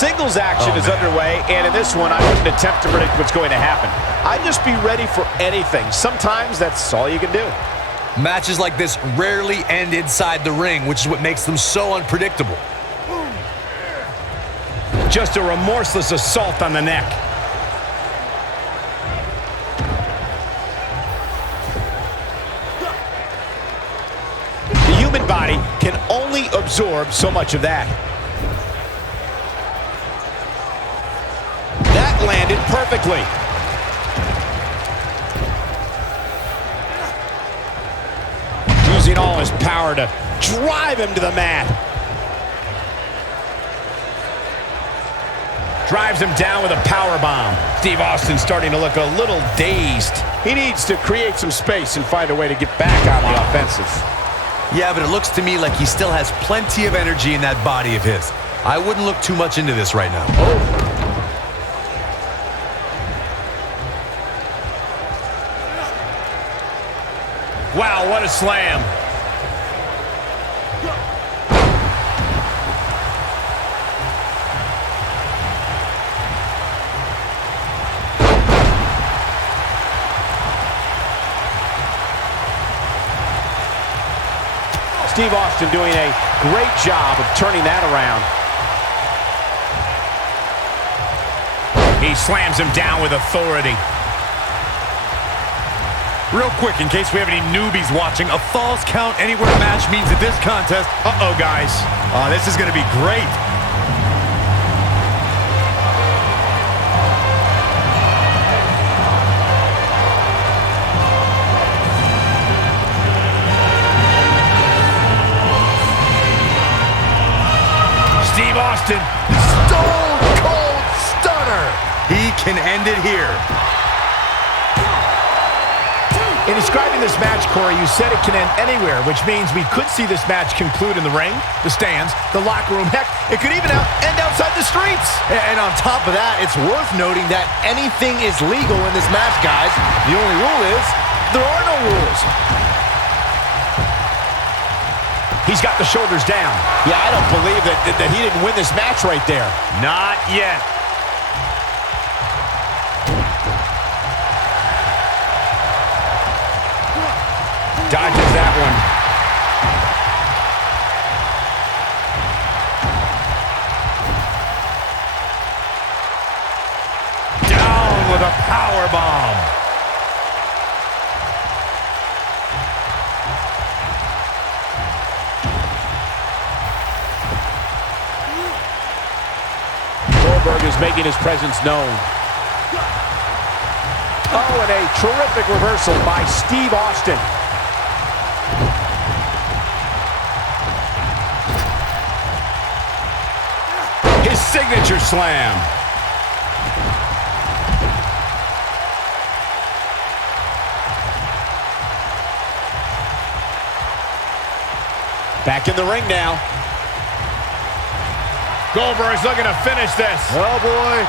singles action is underway, and in this one, I wouldn't attempt to predict what's going to happen. I'd just be ready for anything. Sometimes that's all you can do. Matches like this rarely end inside the ring, which is what makes them so unpredictable. Just a remorseless assault on the neck. The human body can only absorb so much of that. That landed perfectly. Using all his power to drive him to the mat. Drives him down with a power bomb. Steve Austin starting to look a little dazed. He needs to create some space and find a way to get back on the offensive. Yeah, but it looks to me like he still has plenty of energy in that body of his. I wouldn't look too much into this right now. Wow, what a slam. Steve Austin doing a great job of turning that around. He slams him down with authority. Real quick, in case we have any newbies watching, a falls count anywhere match means that this contest, uh-oh, guys. This is going to be great. Steve Austin. Stone Cold Stunner. He can end it here. In describing this match, Corey, you said it can end anywhere, which means we could see this match conclude in the ring, the stands, the locker room. Heck, it could even end outside the streets. And on top of that, it's worth noting that anything is legal in this match, guys. The only rule is there are no rules. He's got the shoulders down. Yeah, I don't believe that he didn't win this match right there. Not yet. Dodges that one. Down with a power bomb. Goldberg is making his presence known. Oh, and a terrific reversal by Steve Austin. His signature slam. Back in the ring now. Goldberg's looking to finish this. Oh, boy.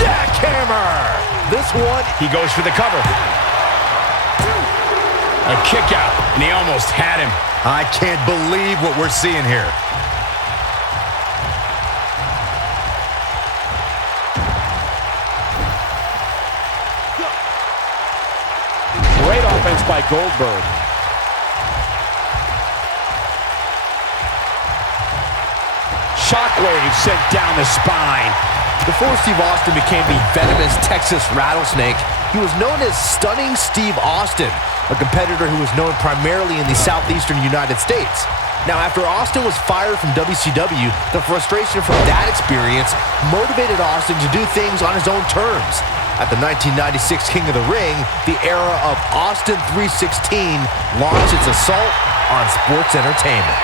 Jackhammer. This one, he goes for the cover. A kick out, and he almost had him. I can't believe what we're seeing here. Great offense by Goldberg. Shockwave sent down the spine. Before Steve Austin became the venomous Texas Rattlesnake, he was known as Stunning Steve Austin, a competitor who was known primarily in the southeastern United States. Now, after Austin was fired from WCW, the frustration from that experience motivated Austin to do things on his own terms. At the 1996 King of the Ring, the era of Austin 316 launched its assault on sports entertainment.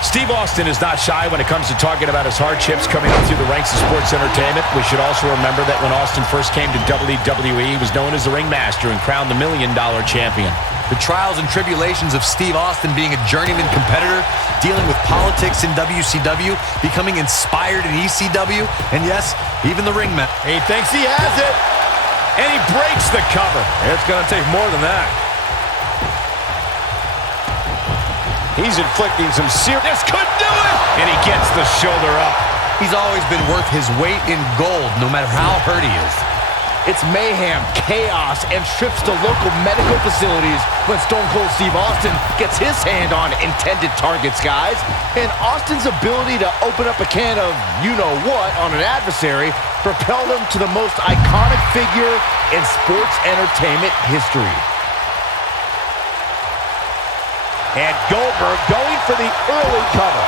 Steve Austin is not shy when it comes to talking about his hardships coming up through the ranks of sports entertainment. We should also remember that when Austin first came to WWE, he was known as the ringmaster and crowned the $1 Million champion. The trials and tribulations of Steve Austin being a journeyman competitor, dealing with politics in WCW, becoming inspired in ECW, and yes, even the ringman. He thinks he has it, and he breaks the cover. It's going to take more than that. He's inflicting some serious... This could do it! And he gets the shoulder up. He's always been worth his weight in gold, no matter how hurt he is. It's mayhem, chaos, and trips to local medical facilities when Stone Cold Steve Austin gets his hand on intended targets, guys. And Austin's ability to open up a can of you-know-what on an adversary propelled him to the most iconic figure in sports entertainment history. And Goldberg going for the early cover.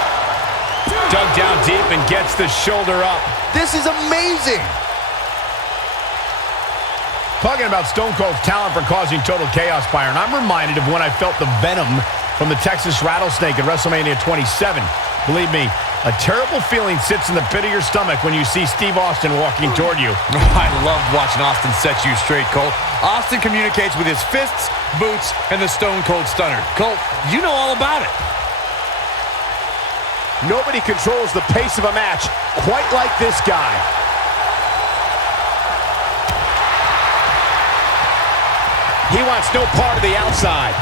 Dug down deep and gets the shoulder up. This is amazing. Talking about Stone Cold's talent for causing total chaos, Byron, I'm reminded of when I felt the venom from the Texas Rattlesnake at WrestleMania 27. Believe me, a terrible feeling sits in the pit of your stomach when you see Steve Austin walking toward you. I loved watching Austin set you straight, Colt. Austin communicates with his fists, boots, and the Stone Cold Stunner. Colt, you know all about it. Nobody controls the pace of a match quite like this guy. He wants no part of the outside.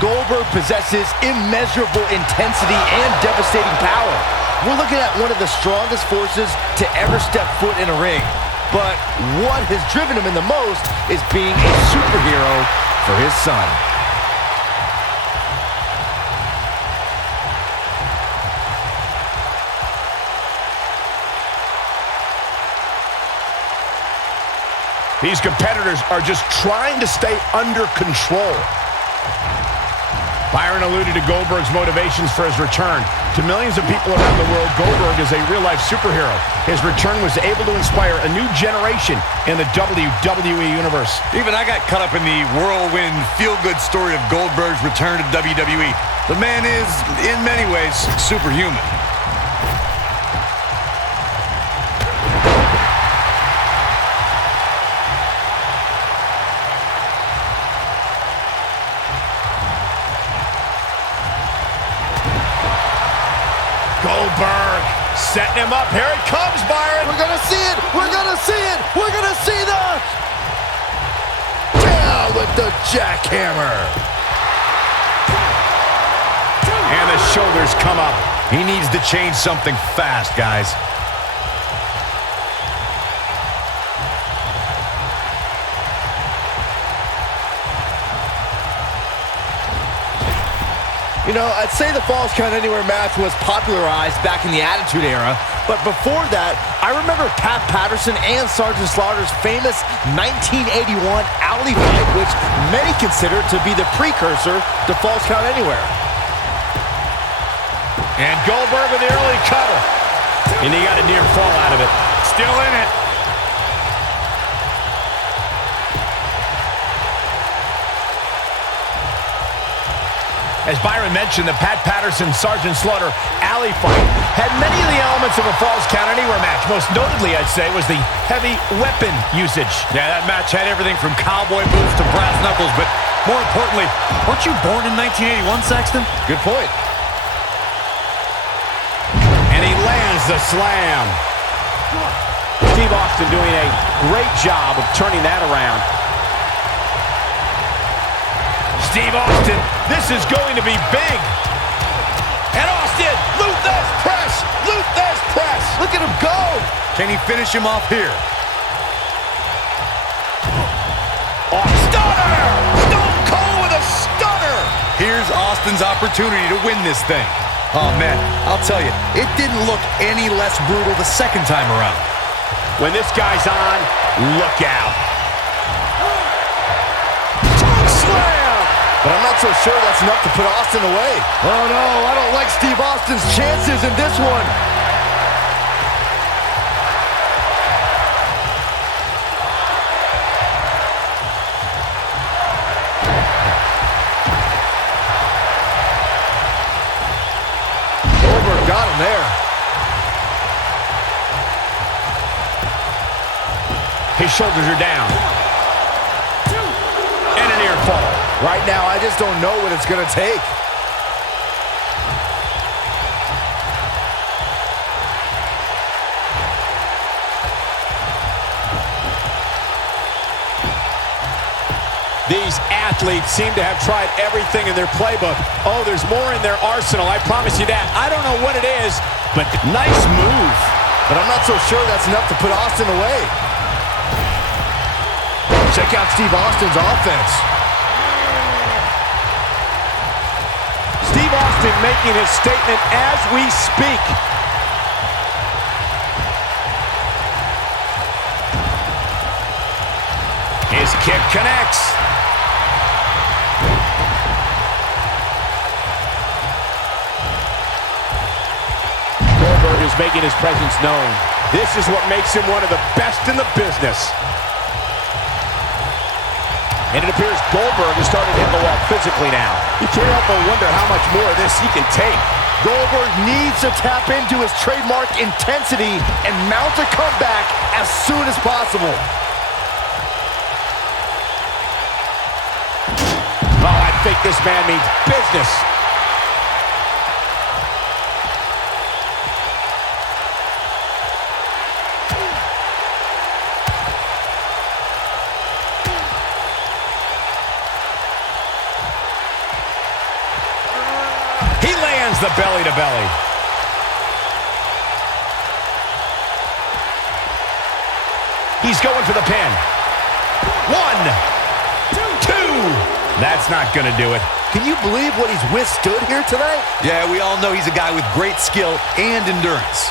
Goldberg possesses immeasurable intensity and devastating power. We're looking at one of the strongest forces to ever step foot in a ring. But what has driven him in the most is being a superhero for his son. These competitors are just trying to stay under control. Byron alluded to Goldberg's motivations for his return. To millions of people around the world, Goldberg is a real-life superhero. His return was able to inspire a new generation in the WWE Universe. Even I got caught up in the whirlwind, feel-good story of Goldberg's return to WWE. The man is, in many ways, superhuman. Goldberg setting him up. Here it comes, Byron. We're gonna see it. We're gonna see it. We're gonna see that. Down with the jackhammer. And the shoulders come up. He needs to change something fast, guys. You know, I'd say the Falls Count Anywhere match was popularized back in the Attitude Era, but before that, I remember Pat Patterson and Sergeant Slaughter's famous 1981 alley fight, which many consider to be the precursor to Falls Count Anywhere. And Goldberg with the early cover. And he got a near fall out of it. Still in it. As Byron mentioned, the Pat Patterson-Sergeant Slaughter alley fight had many of the elements of a Falls Count Anywhere match. Most notably, I'd say, was the heavy weapon usage. Yeah, that match had everything from cowboy boots to brass knuckles, but more importantly, weren't you born in 1981, Saxton? Good point. And he lands the slam. Steve Austin doing a great job of turning that around. Steve Austin, this is going to be big. And Austin, Luther's press, Luther's press. Look at him go. Can he finish him off here? Stunner! Stone Cold with a stunner! Here's Austin's opportunity to win this thing. Oh, man, I'll tell you, it didn't look any less brutal the second time around. When this guy's on, look out. But I'm not so sure that's enough to put Austin away. Oh, no, I don't like Steve Austin's chances in this one. Goldberg got him there. His shoulders are down. And a near fall. Right now, I just don't know what it's going to take. These athletes seem to have tried everything in their playbook. Oh, there's more in their arsenal, I promise you that. I don't know what it is, but nice move. But I'm not so sure that's enough to put Austin away. Check out Steve Austin's offense. Steve Austin making his statement as we speak. His kick connects. Goldberg is making his presence known. This is what makes him one of the best in the business. And it appears Goldberg is starting to hit the wall physically now. You can't help but wonder how much more of this he can take. Goldberg needs to tap into his trademark intensity and mount a comeback as soon as possible. Oh, I think this man means business. He lands the belly-to-belly. He's going for the pin. 1, 2. That's not going to do it. Can you believe what he's withstood here tonight? Yeah, we all know he's a guy with great skill and endurance.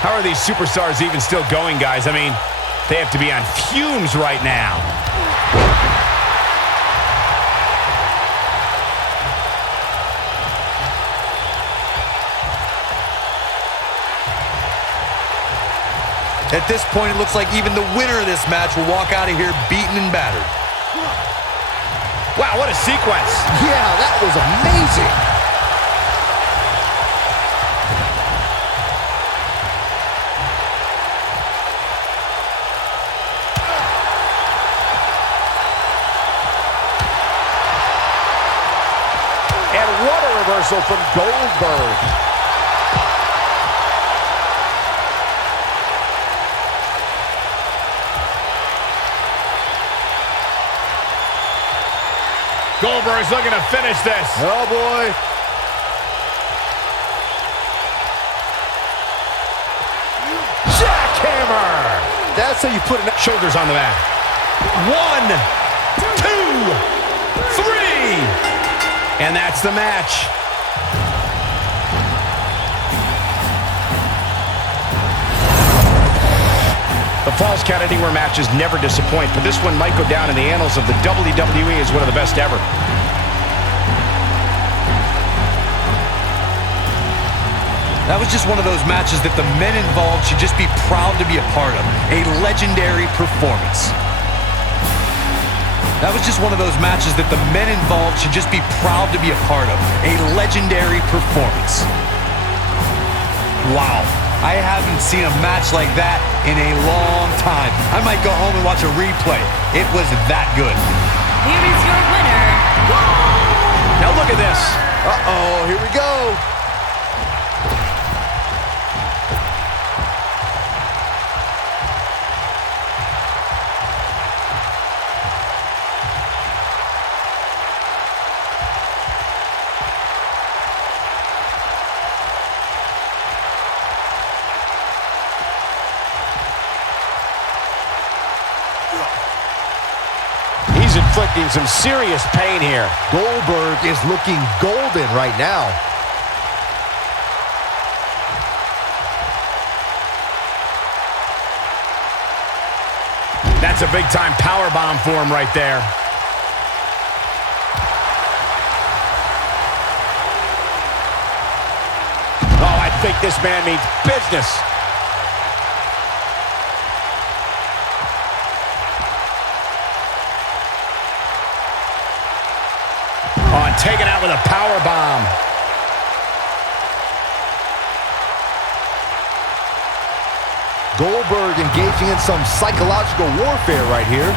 How are these superstars even still going, guys? I mean, they have to be on fumes right now. At this point, it looks like even the winner of this match will walk out of here beaten and battered. Wow, what a sequence. Yeah, that was amazing. And what a reversal from Goldberg. Goldberg's looking to finish this. Oh, boy. Jackhammer. That's how you put it. Shoulders on the mat. 1, 2, 3. And that's the match. The Falls Count Anywhere matches never disappoint, but this one might go down in the annals of the WWE as one of the best ever. That was just one of those matches that the men involved should just be proud to be a part of. A legendary performance. That was just one of those matches that the men involved should just be proud to be a part of. A legendary performance. Wow. I haven't seen a match like that in a long time. I might go home and watch a replay. It was that good. Here is your winner. Now look at this. Uh-oh, here we go. He's inflicting some serious pain here. Goldberg is looking golden right now. That's a big-time power bomb for him right there. Oh, I think this man means business. Oh, and taken out with a power bomb. Goldberg engaging in some psychological warfare right here.